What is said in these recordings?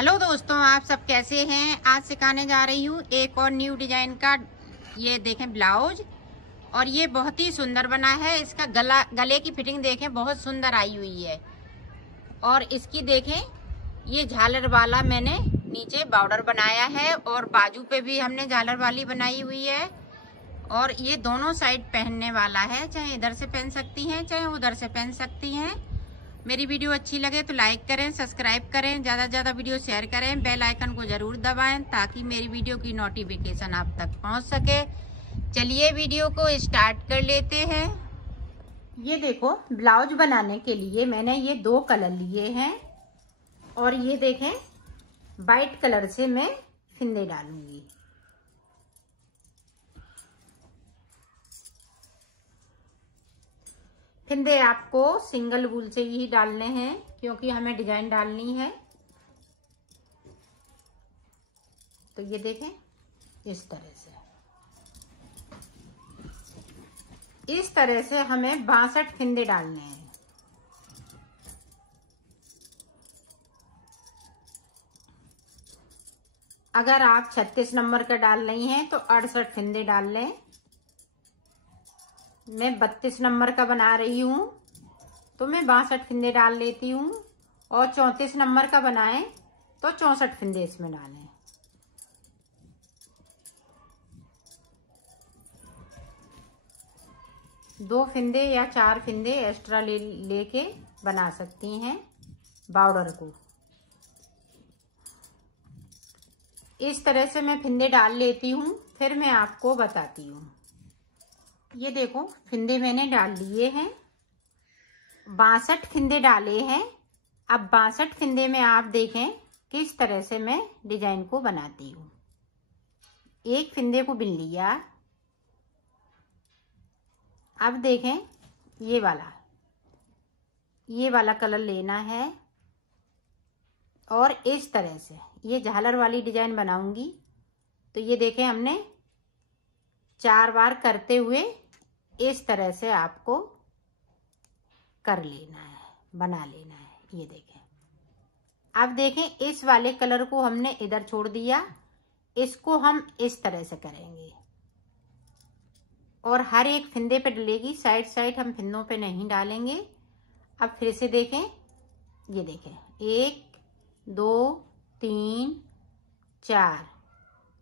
Hello दोस्तों, आप सब कैसे हैं। आज सिखाने जा रही हूँ एक और न्यू डिजाइन का। ये देखें ब्लाउज, और ये बहुत ही सुंदर बना है। इसका गले की फिटिंग देखें, बहुत सुंदर आई हुई है। और इसकी देखें, ये झालर वाला मैंने नीचे बॉर्डर बनाया है और बाजू पे भी हमने झालर वाली बनाई हुई है। और ये दोनों साइड पहनने वाला है, चाहे इधर से पहन सकती हैं चाहे उधर से पहन सकती हैं। मेरी वीडियो अच्छी लगे तो लाइक करें, सब्सक्राइब करें, ज़्यादा से ज़्यादा वीडियो शेयर करें, बेल आइकन को ज़रूर दबाएं ताकि मेरी वीडियो की नोटिफिकेशन आप तक पहुंच सके। चलिए वीडियो को स्टार्ट कर लेते हैं। ये देखो, ब्लाउज बनाने के लिए मैंने ये 2 कलर लिए हैं और ये देखें वाइट कलर से मैं फिंदे डालूंगी। फिंदे आपको सिंगल वूल से ही डालने हैं क्योंकि हमें डिजाइन डालनी है। तो ये देखें, इस तरह से हमें 62 फिंदे डालने हैं। अगर आप 36 नंबर का डाल रही हैं तो 68 फिंदे डाल लें। मैं 32 नंबर का बना रही हूँ तो मैं 62 फिंदे डाल लेती हूँ, और 34 नंबर का बनाएं तो 64 फिंदे इसमें डालें। दो फिंदे या 4 फिंदे एक्स्ट्रा लेके बना सकती हैं बॉर्डर को। इस तरह से मैं फिंदे डाल लेती हूँ, फिर मैं आपको बताती हूँ। ये देखो, फिंदे मैंने डाल लिए हैं, 62 फिंदे डाले हैं। अब 62 फिंदे में आप देखें किस तरह से मैं डिजाइन को बनाती हूँ। एक फिंदे को बिन लिया। अब देखें, ये वाला कलर लेना है और इस तरह से ये झालर वाली डिजाइन बनाऊंगी। तो ये देखें, हमने 4 बार करते हुए इस तरह से आपको कर लेना है, बना लेना है। ये देखें, अब देखें इस वाले कलर को हमने इधर छोड़ दिया, इसको हम इस तरह से करेंगे और हर एक फिंदे पे डलेगी। साइड हम फिंदों पे नहीं डालेंगे। अब फिर से देखें, ये देखें 1 2 3 4,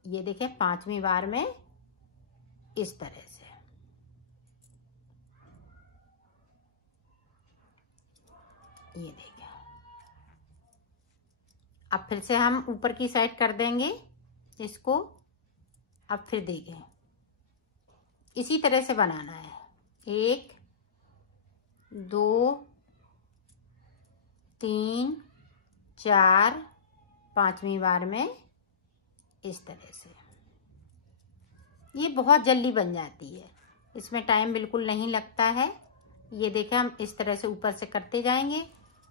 ये देखें 5वीं बार में इस तरह से। ये देखें, अब फिर से हम ऊपर की साइड कर देंगे इसको। अब फिर देखें, इसी तरह से बनाना है। 1 2 3 4, 5वीं बार में इस तरह से। ये बहुत जल्दी बन जाती है, इसमें टाइम बिल्कुल नहीं लगता है। ये देखें, हम इस तरह से ऊपर से करते जाएंगे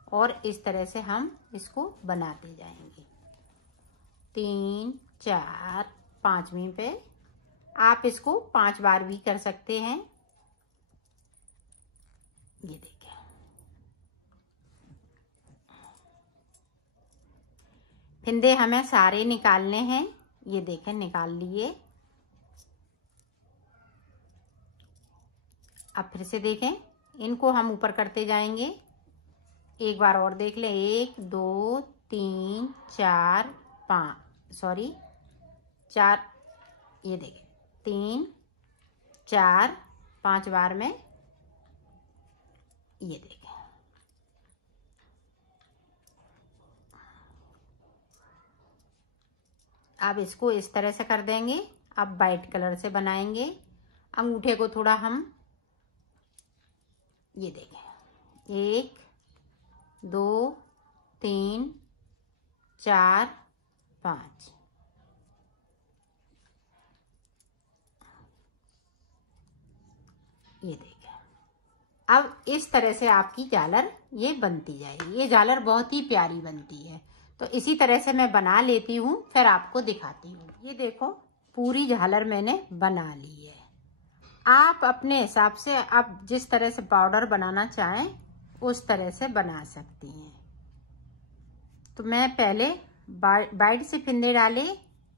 और इस तरह से हम इसको बनाते जाएंगे। 3 4, 5वीं पे आप इसको 5 बार भी कर सकते हैं। ये देखें, फिंदे हमें सारे निकालने हैं। ये देखें, निकाल लिए। अब फिर से देखें, इनको हम ऊपर करते जाएंगे। एक बार और देख लें, 1 2 3 4 5, 4, ये देखें 3 4 5 बार में। ये देखें, अब इसको इस तरह से कर देंगे। अब वाइट कलर से बनाएंगे। अंगूठे को थोड़ा हम, ये देखें 1 2 3 4 5, ये देखें। अब इस तरह से आपकी झालर ये बनती जाएगी। ये झालर बहुत ही प्यारी बनती है। तो इसी तरह से मैं बना लेती हूँ, फिर आपको दिखाती हूँ। ये देखो, पूरी झालर मैंने बना ली है। आप अपने हिसाब से आप जिस तरह से पाउडर बनाना चाहें उस तरह से बना सकती हैं। तो मैं पहले वाइट से फिंदे डाले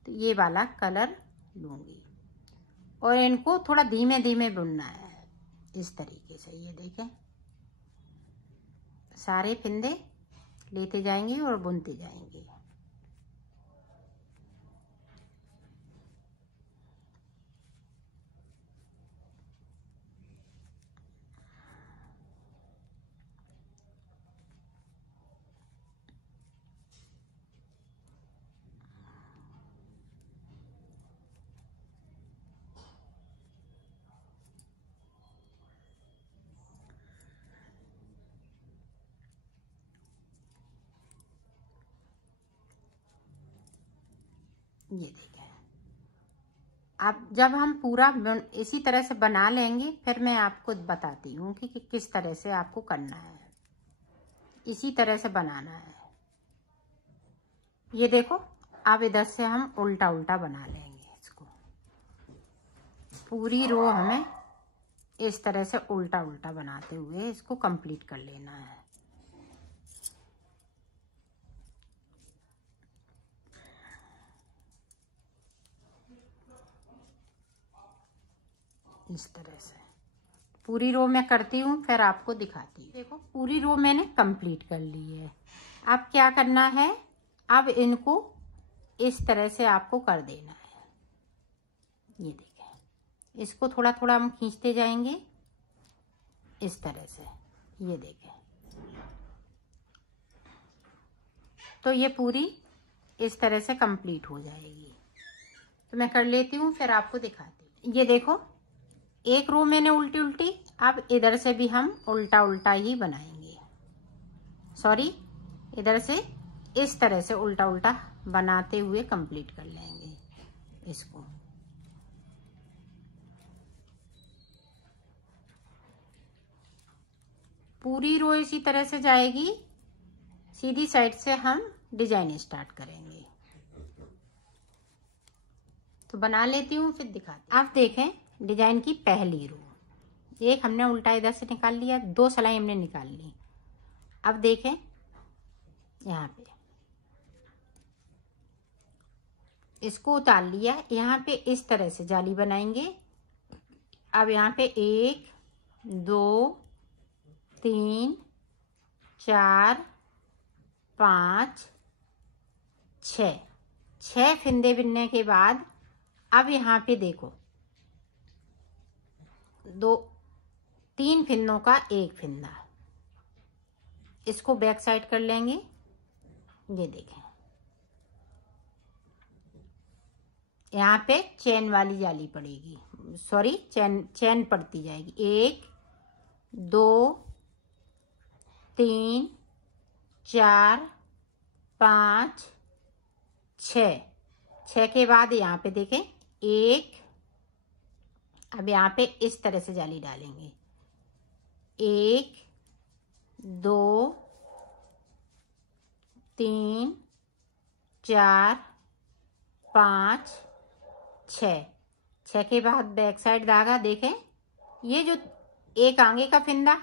तो ये वाला कलर लूँगी और इनको थोड़ा धीमे धीमे बुनना है इस तरीके से। ये देखें, सारे फिंदे लेते जाएंगे और बुनते जाएंगे। ये देखें, अब जब हम पूरा इसी तरह से बना लेंगे फिर मैं आपको बताती हूँ कि किस तरह से आपको करना है। इसी तरह से बनाना है। ये देखो, अब इधर से हम उल्टा उल्टा बना लेंगे इसको। पूरी रो हमें इस तरह से उल्टा उल्टा बनाते हुए इसको कंप्लीट कर लेना है। इस तरह से पूरी रो मैं करती हूँ, फिर आपको दिखाती हूँ। देखो, पूरी रो मैंने कंप्लीट कर ली है। अब क्या करना है, अब इनको इस तरह से आपको कर देना है। ये देखें, इसको थोड़ा थोड़ा हम खींचते जाएंगे इस तरह से। ये देखें, तो ये पूरी इस तरह से कंप्लीट हो जाएगी। तो मैं कर लेती हूँ, फिर आपको दिखाती हूँ। ये देखो, एक रो मैंने उल्टी उल्टी, अब इधर से भी हम उल्टा उल्टा ही बनाएंगे। सॉरी, इधर से इस तरह से उल्टा उल्टा बनाते हुए कंप्लीट कर लेंगे इसको। पूरी रो इसी तरह से जाएगी। सीधी साइड से हम डिजाइन स्टार्ट करेंगे। तो बना लेती हूँ, फिर दिखाती हूँ। आप देखें, डिजाइन की पहली रो एक हमने उल्टा इधर से निकाल लिया, 2 सिलाई हमने निकाल ली। अब देखें, यहाँ पे इसको उतार लिया। यहाँ पे इस तरह से जाली बनाएंगे। अब यहाँ पे 1 2 3 4 5 6 फिंदे बिनने के बाद अब यहाँ पे देखो, 3 फिंदों का एक फिंदा, इसको बैक साइड कर लेंगे। ये देखें, यहाँ पे चैन वाली जाली पड़ेगी, सॉरी चैन पड़ती जाएगी। 1 2 3 4 5 6 के बाद यहाँ पे देखें 1। अब यहाँ पे इस तरह से जाली डालेंगे। 1 2 3 4 5 6 के बाद बैक साइड धागा देखें। ये जो एक आगे का फिंदा,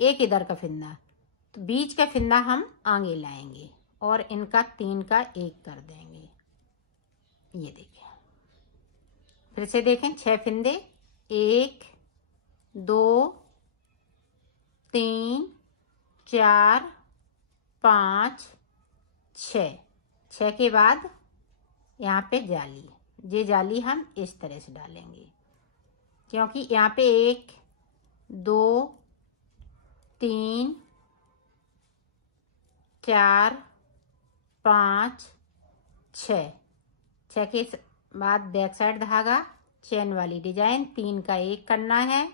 एक इधर का फिंदा, तो बीच का फिंदा हम आगे लाएंगे और इनका 3 का 1 कर देंगे। ये देखें, फिर से देखें, 6 फिंदे, 1 2 3 4 5 6 के बाद यहाँ पे जाली, ये जाली हम इस तरह से डालेंगे, क्योंकि यहाँ पे 1 2 3 4 5 6 के बाद बैक साइड धागा, चैन वाली डिजाइन, 3 का 1 करना है।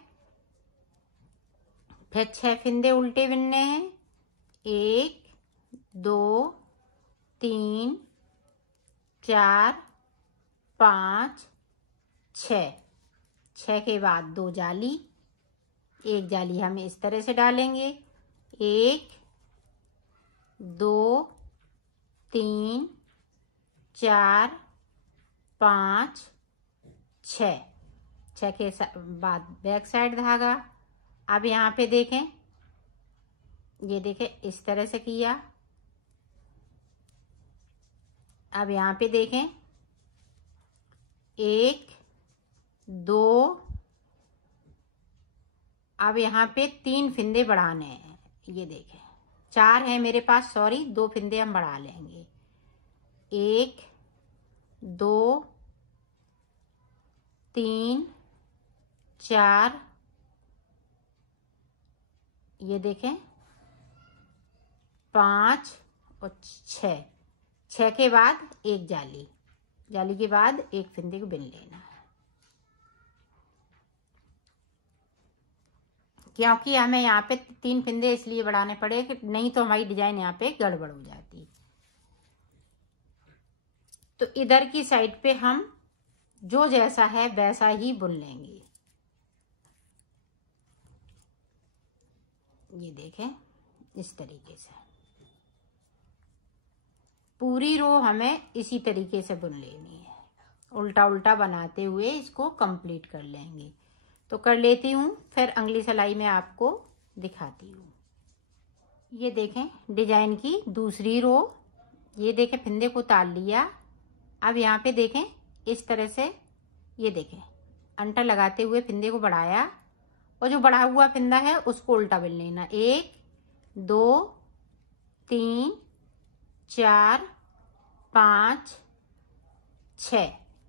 फिर 6 फिंदे उल्टे बिनने हैं। 1 2 3 4 5 6 के बाद 2 जाली, एक जाली हम इस तरह से डालेंगे। 1 2 3 4 5 6 के बाद बैक साइड धागा। अब यहाँ पे देखें, ये देखें, इस तरह से किया, अब यहाँ पे देखें 1 2, अब यहाँ पे 3 फिंदे बढ़ाने हैं। ये देखें 4 है मेरे पास, सॉरी 2 फिंदे हम बढ़ा लेंगे। 1 2 3 4, ये देखें 5 और 6 के बाद एक जाली के बाद एक फिंदे को बिन लेना है, क्योंकि हमें यहाँ पे 3 फिंदे इसलिए बढ़ाने पड़े कि नहीं तो हमारी डिजाइन यहाँ पे गड़बड़ हो जाती। तो इधर की साइड पे हम जो जैसा है वैसा ही बुन लेंगे। ये देखें इस तरीके से पूरी रो हमें इसी तरीके से बुन लेनी है, उल्टा उल्टा बनाते हुए इसको कंप्लीट कर लेंगे। तो कर लेती हूँ, फिर अगली सिलाई में आपको दिखाती हूँ। ये देखें डिजाइन की दूसरी रो, ये देखें फिंदे को उतार लिया। अब यहाँ पे देखें इस तरह से, ये देखें अंटा लगाते हुए फिंदे को बढ़ाया और जो बढ़ा हुआ फिंदा है उसको उल्टा बिन लेना। 1 2 3 4 5 6,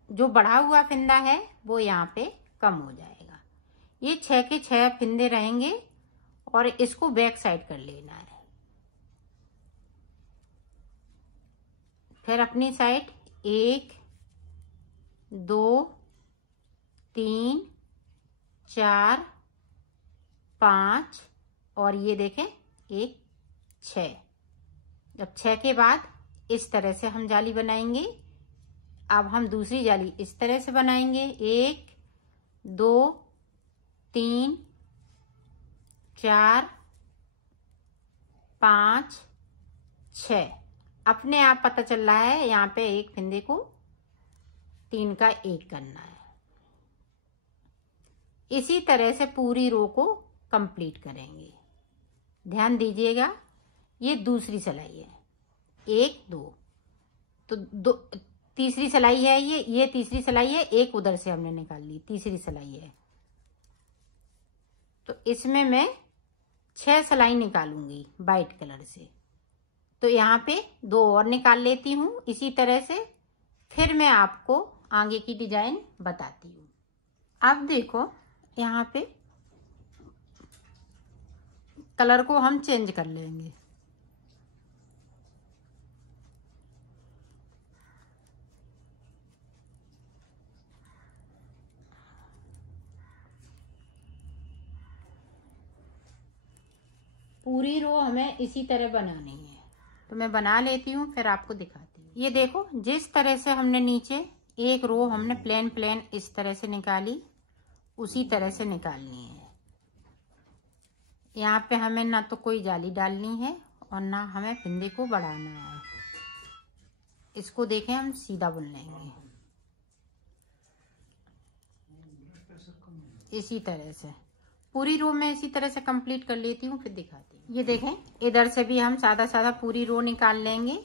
जो बढ़ा हुआ फिंदा है वो यहाँ पे कम हो जाएगा। ये 6 के 6 फिंदे रहेंगे और इसको बैक साइड कर लेना है। फिर अपनी साइड 1 2 3 4 5 और ये देखें 1 6। अब 6 के बाद इस तरह से हम जाली बनाएंगे। अब हम दूसरी जाली इस तरह से बनाएंगे। 1 2 3 4 5 6। अपने आप पता चल रहा है यहाँ पे एक फिंदे को 3 का 1 करना है। इसी तरह से पूरी रो को कंप्लीट करेंगे। ध्यान दीजिएगा ये दूसरी सिलाई है, 1 2, तो तीसरी सिलाई है ये तीसरी सिलाई है, एक उधर से हमने निकाल ली, तीसरी सिलाई है। तो इसमें मैं 6 सिलाई निकालूंगी वाइट कलर से, तो यहाँ पे 2 और निकाल लेती हूँ। इसी तरह से फिर मैं आपको आगे की डिजाइन बताती हूँ। अब देखो यहाँ पे कलर को हम चेंज कर लेंगे। पूरी रो हमें इसी तरह बनानी है, तो मैं बना लेती हूँ फिर आपको दिखाती हूँ। ये देखो जिस तरह से हमने नीचे एक रो हमने प्लेन इस तरह से निकाली, उसी तरह से निकालनी है। यहाँ पे हमें ना तो कोई जाली डालनी है और ना हमें फिंदे को बढ़ाना है। इसको देखें हम सीधा बुन लेंगे इसी तरह से। पूरी रो में इसी तरह से कंप्लीट कर लेती हूँ फिर दिखाती हूँ। ये देखें इधर से भी हम सादा पूरी रो निकाल लेंगे,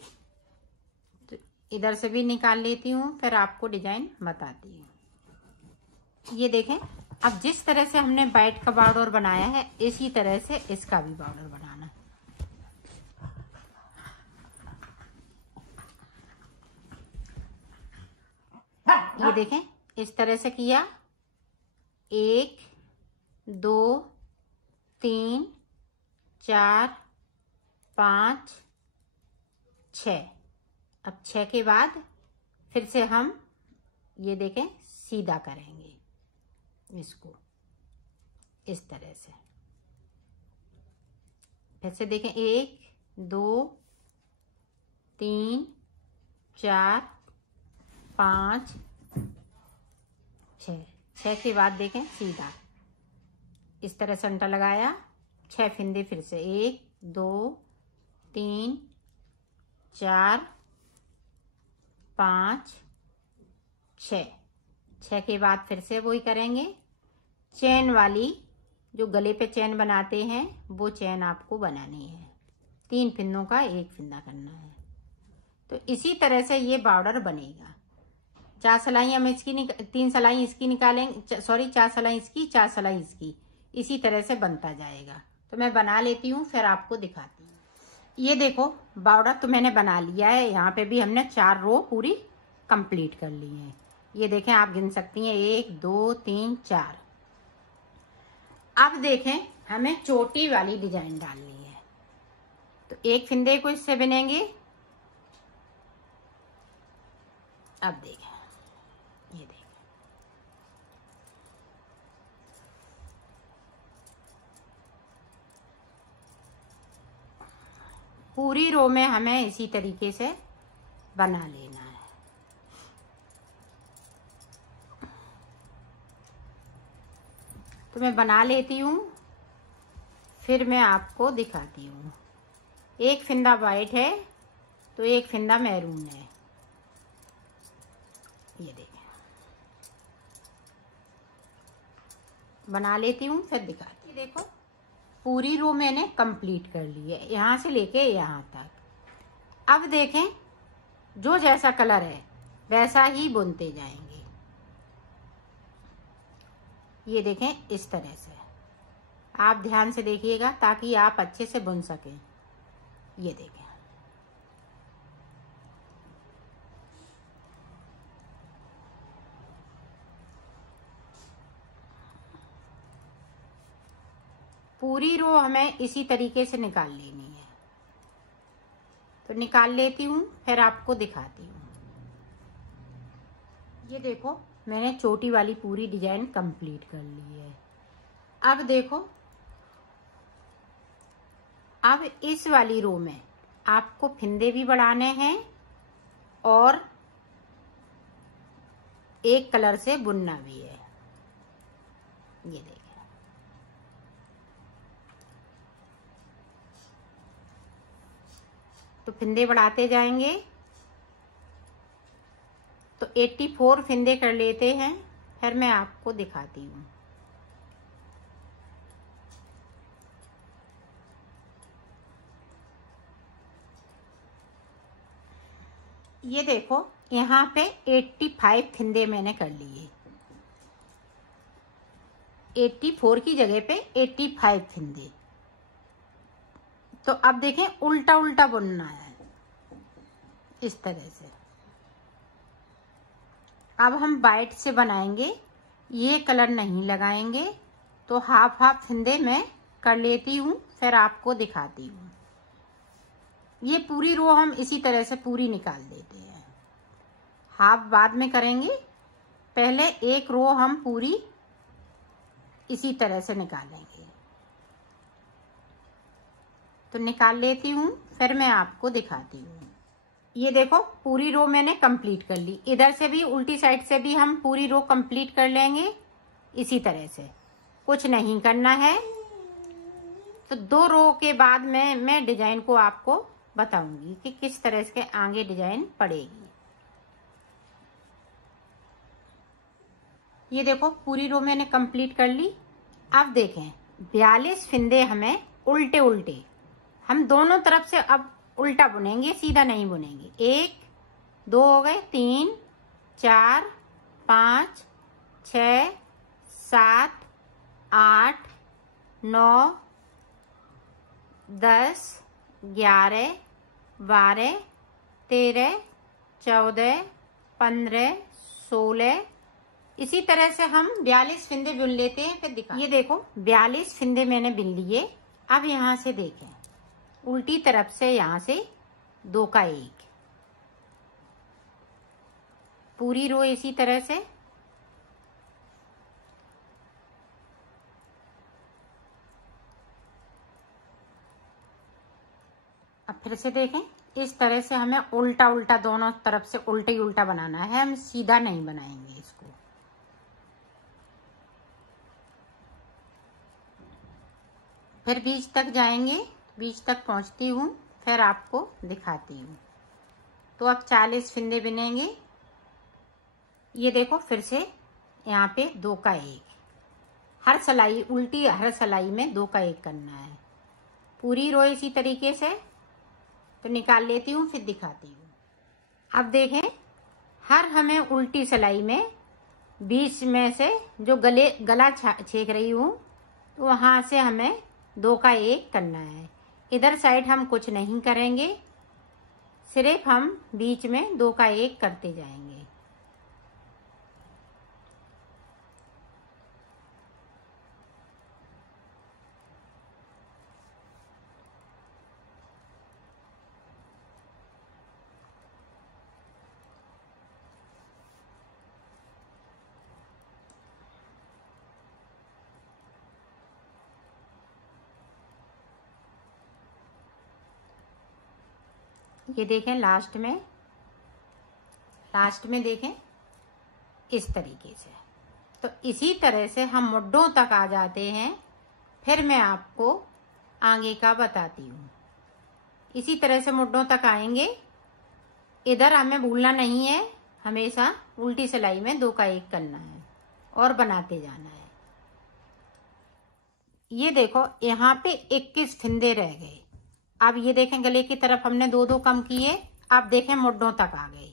तो इधर से भी निकाल लेती हूँ फिर आपको डिजाइन बताती हूँ। ये देखें अब जिस तरह से हमने वाइट का बॉर्डर बनाया है इसी तरह से इसका भी बॉर्डर बनाना है। ये देखें इस तरह से किया, 1 2 3 4 5 6। अब 6 के बाद फिर से हम ये देखें सीधा करेंगे इसको इस तरह से। फिर से देखें 1 2 3 4 5 6 के बाद देखें सीधा इस तरह से अंटा लगाया, 6 फिंदे फिर से 1 2 3 4 5 6 के बाद फिर से वही करेंगे। चैन वाली जो गले पे चैन बनाते हैं वो चैन आपको बनानी है, 3 फिंदों का 1 फिंदा करना है। तो इसी तरह से ये बॉर्डर बनेगा। 4 सिलाई हम इसकी 3 सिलाई इसकी निकालेंगे, सॉरी 4 सिलाई इसकी, 4 सिलाई इसकी, इसी तरह से बनता जाएगा। तो मैं बना लेती हूँ, फिर आपको दिखाती हूँ। ये देखो बॉर्डर तो मैंने बना लिया है। यहाँ पे भी हमने 4 रो पूरी कंप्लीट कर ली है। ये देखें, आप गिन सकती हैं 1 2 3 4। अब देखें हमें चोटी वाली डिजाइन डालनी है, तो एक फंदे को इससे बुनेंगे। अब देखें, ये देखें, पूरी रो में हमें इसी तरीके से बना लेना है। तो मैं बना लेती हूँ, फिर मैं आपको दिखाती हूँ। एक फंदा वाइट है तो एक फंदा मैरून है। ये देखें, बना लेती हूँ फिर दिखाती हूँ। देखो पूरी रो मैंने कंप्लीट कर ली है, यहाँ से लेके यहाँ तक। अब देखें, जो जैसा कलर है वैसा ही बुनते जाएंगे। ये देखें इस तरह से, आप ध्यान से देखिएगा ताकि आप अच्छे से बुन सकें। ये देखें, पूरी रो हमें इसी तरीके से निकाल लेनी है। तो निकाल लेती हूँ, फिर आपको दिखाती हूँ। ये देखो मैंने चोटी वाली पूरी डिजाइन कंप्लीट कर ली है। अब देखो, अब इस वाली रो में आपको फंदे भी बढ़ाने हैं और एक कलर से बुनना भी है। ये देखिए, तो फंदे बढ़ाते जाएंगे। तो 84 फंदे कर लेते हैं, फिर मैं आपको दिखाती हूँ। ये देखो यहाँ पे 85 फंदे मैंने कर लिए। 84 की जगह पे 85 फंदे। तो अब देखें, उल्टा उल्टा बुनना है इस तरह से। अब हम वाइट से बनाएंगे, ये कलर नहीं लगाएंगे। तो हाफ हाफ फंदे मैं कर लेती हूँ, फिर आपको दिखाती हूँ। ये पूरी रो हम इसी तरह से पूरी निकाल देते हैं। हाफ बाद में करेंगे, पहले एक रो हम पूरी इसी तरह से निकालेंगे। तो निकाल लेती हूँ, फिर मैं आपको दिखाती हूँ। ये देखो पूरी रो मैंने कंप्लीट कर ली। इधर से भी उल्टी साइड से भी हम पूरी रो कंप्लीट कर लेंगे इसी तरह से, कुछ नहीं करना है। तो 2 रो के बाद में मैं डिजाइन को आपको बताऊंगी कि किस तरह से आगे डिजाइन पड़ेगी। ये देखो पूरी रो मैंने कंप्लीट कर ली। अब देखें 42 फंदे हमें उल्टे उल्टे, हम दोनों तरफ से अब उल्टा बुनेंगे, सीधा नहीं बुनेंगे। 1 2 हो गए, 3 4 5 6 7 8 9 10 11 12 13 14 15 16। इसी तरह से हम 42 फंदे बुन लेते हैं, फिर दिखा। ये देखो 42 फंदे मैंने बुन लिए। अब यहाँ से देखें, उल्टी तरफ से यहाँ से 2 का 1, पूरी रो इसी तरह से। अब फिर से देखें, इस तरह से हमें उल्टा उल्टा दोनों तरफ से उल्टा ही उल्टा बनाना है, हम सीधा नहीं बनाएंगे इसको। फिर बीच तक जाएंगे, बीच तक पहुंचती हूँ, फिर आपको दिखाती हूँ। तो अब 40 फंदे बुनेंगे। ये देखो फिर से यहाँ पे 2 का 1, हर सिलाई उल्टी, हर सिलाई में 2 का 1 करना है। पूरी रो इसी तरीके से। तो निकाल लेती हूँ, फिर दिखाती हूँ। अब देखें, हर हमें उल्टी सिलाई में बीच में से जो गला छेक रही हूँ तो वहाँ से हमें 2 का 1 करना है। इधर साइड हम कुछ नहीं करेंगे, सिर्फ हम बीच में 2 का 1 करते जाएंगे। ये देखें, लास्ट में देखें इस तरीके से। तो इसी तरह से हम मुड्ढों तक आ जाते हैं, फिर मैं आपको आगे का बताती हूँ। इसी तरह से मुड्ढों तक आएंगे। इधर हमें भूलना नहीं है, हमेशा उल्टी सिलाई में 2 का 1 करना है और बनाते जाना है। ये देखो, यहाँ पे 21 फिंदे रह गए। अब ये देखें, गले की तरफ हमने 2-2 कम किए। अब देखें मुड्ढों तक आ गए,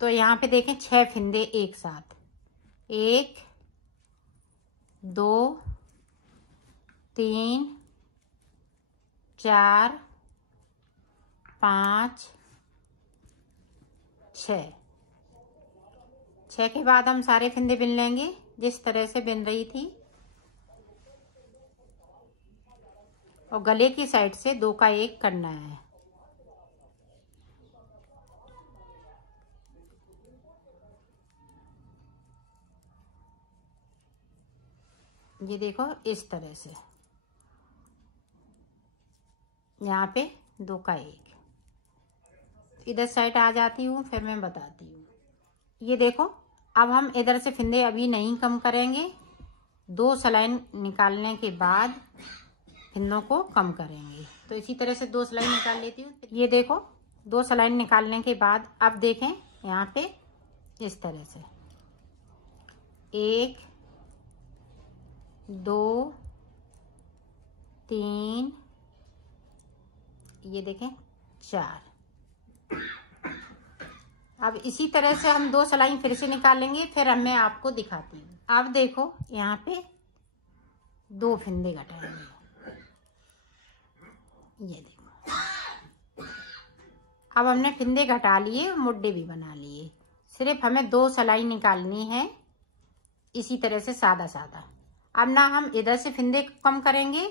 तो यहाँ पे देखें 6 फिंदे एक साथ, 1 2 3 4 5 6 के बाद हम सारे फिंदे बिन लेंगे जिस तरह से बिन रही थी, और गले की साइड से 2 का 1 करना है। ये देखो, इस तरह से यहाँ पे 2 का 1। इधर साइड आ जाती हूँ, फिर मैं बताती हूँ। ये देखो, अब हम इधर से फिंदे अभी नहीं कम करेंगे, 2 सलाइन निकालने के बाद फिंदों को कम करेंगे। तो इसी तरह से 2 सलाइन निकाल लेती हूँ। ये देखो, 2 सलाइन निकालने के बाद अब देखें यहाँ पे इस तरह से 1 2 3, ये देखें 4। अब इसी तरह से हम 2 सलाइन फिर से निकालेंगे, फिर मैं आपको दिखाती हूँ। अब देखो, यहाँ पे 2 फिंदे घटाएंगे। ये देखो, अब हमने फिंदे घटा लिए, मुड्ढे भी बना लिए। सिर्फ हमें 2 सलाई निकालनी है, इसी तरह से सादा सादा। अब ना हम इधर से फिंदे कम करेंगे,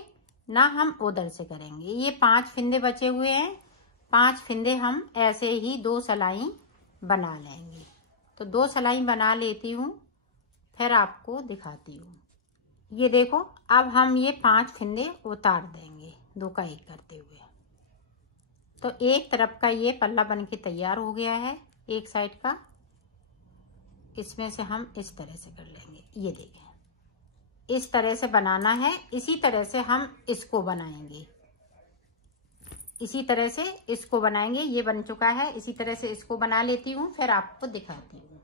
ना हम उधर से करेंगे। ये 5 फिंदे बचे हुए हैं, 5 फिंदे हम ऐसे ही 2 सलाई बना लेंगे। तो 2 सलाई बना लेती हूँ, फिर आपको दिखाती हूँ। ये देखो, अब हम ये 5 फिंदे उतार देंगे 2 का 1 करते हुए। तो एक तरफ का ये पल्ला बन के तैयार हो गया है, एक साइड का। इसमें से हम इस तरह से कर लेंगे। ये देखें, इस तरह से बनाना है। इसी तरह से हम इसको बनाएंगे, इसी तरह से इसको बनाएंगे। ये बन चुका है, इसी तरह से इसको बना लेती हूँ, फिर आपको दिखाती हूँ।